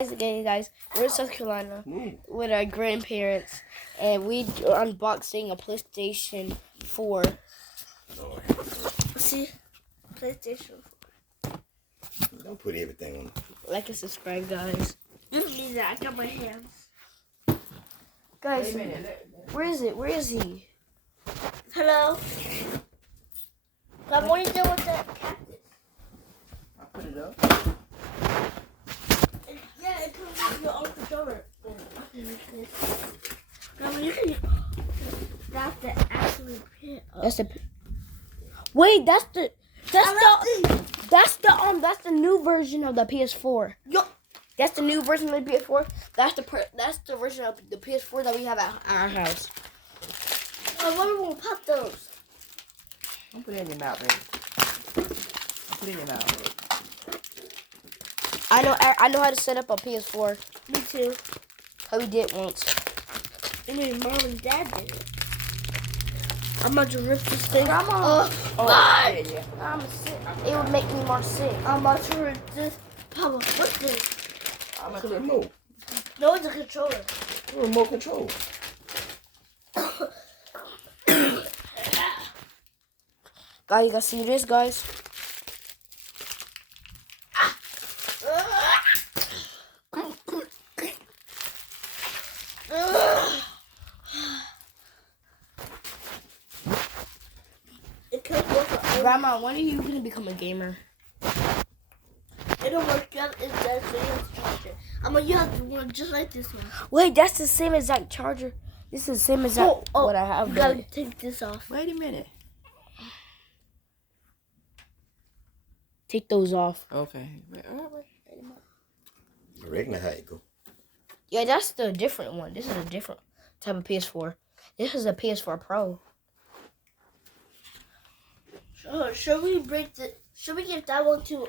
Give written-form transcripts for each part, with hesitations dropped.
Again, guys, we're in South Carolina with our grandparents, and we are unboxing a PlayStation 4. See? PlayStation 4. Don't put everything on. Like and subscribe, guys. You don't need that. I got my hands. Guys, where is it? Where is he? Hello? What are you doing with that cactus? I put it up. Yeah, it comes with your own controller. That's the actually pit. That's the. Wait, that's the new version of the PS4. Yo. That's the new version of the PS4. That's the version of the PS4 that we have at our house. I wonder when we'll pop those. Don't put it in your mouth, baby. Put it in your mouth. I know how to set up a PS4. Me too. How we did once. I mean, mom and dad did it. I'm about to rip this thing. Grandma. God! Yeah. I'm sick. It would make me more sick. I'm about to rip this. Papa, what's this? It's a remote. No, it's a controller. It's a remote control. Guys, you gotta see this, guys. Grandma, when are you gonna become a gamer? It'll work out. It's that same charger. You have to one just like this one. Wait, that's the same exact charger. This is the same exact what I have. You gotta take this off. Wait a minute. Take those off. Okay. I reckon how it go. Yeah, that's the different one. This is a different type of PS4. This is a PS4 Pro. Should we break the? Should we give that one to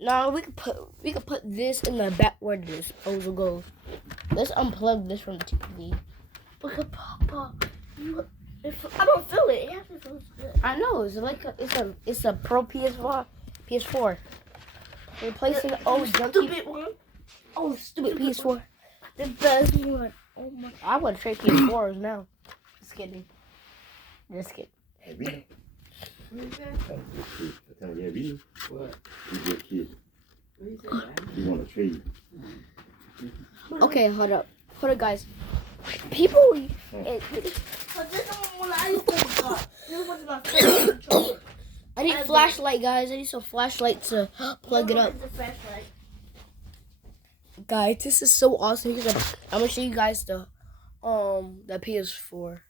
No, we could put this in the back where the disposal goes. Let's unplug this from the TV. Because Papa, I don't feel it. It has to feel good. I know it's like it's a Pro PS4. Replacing the old stupid one. Oh, stupid PS4. The best one. Oh my! I would trade PS4s now. Just kidding. Just kidding. Hey, Reno. What is that? Yeah, Reno. What? He's your kid. You want to trade? Okay, hold up, guys. People. This one I used to got. This one's my favorite controller. I need a flashlight, guys. I need some flashlight to plug it up. Guys, this is so awesome. I'm gonna show you guys the PS4.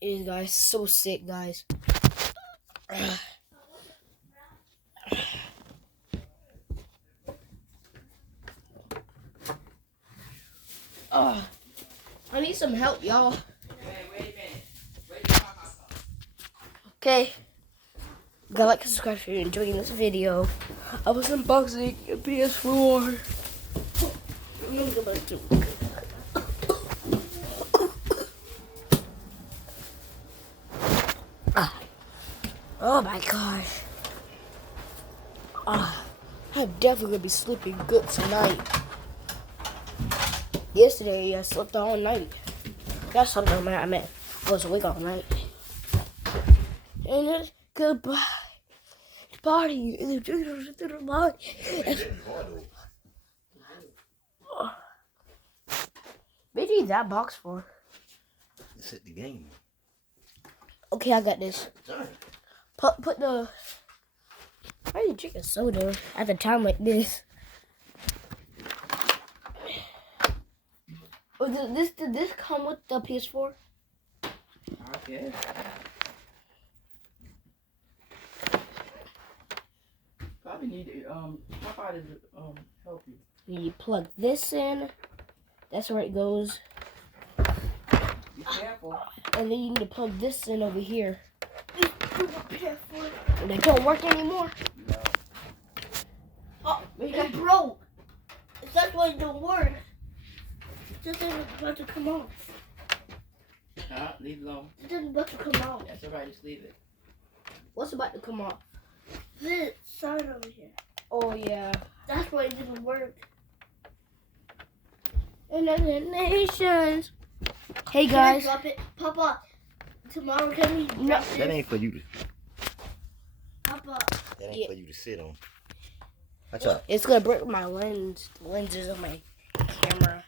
It is, guys, so sick, guys. I need some help, y'all. Hey, wait a minute. Okay. Gotta like and subscribe if you're enjoying this video. I was unboxing a PS4. I'm gonna go back to Oh my gosh. I'm definitely gonna be sleeping good tonight. Yesterday I slept all night. That's something I meant. I was awake all night. And it's goodbye. Party. What do you need that box for? Set the game. Okay, I got this. Put the. Why are you drinking soda at a time like this? Oh, did this come with the PS4? Okay. Probably need to Papa to help you. You plug this in. That's where it goes. Be careful. And then you need to plug this in over here. And they don't work anymore. No. Oh, it broke. That's why it don't work. It's just about to come off. Leave it alone. It's just about to come off. That's alright, just leave it. What's about to come off? this side over here. Oh yeah. That's why it didn't work. And then the nations. Hey Can I guys. drop it? Papa, tomorrow can we No. drop That this? ain't for you to. Papa, That ain't Yeah. for you to sit on. Watch out. It's gonna break my lens. The lenses of my camera.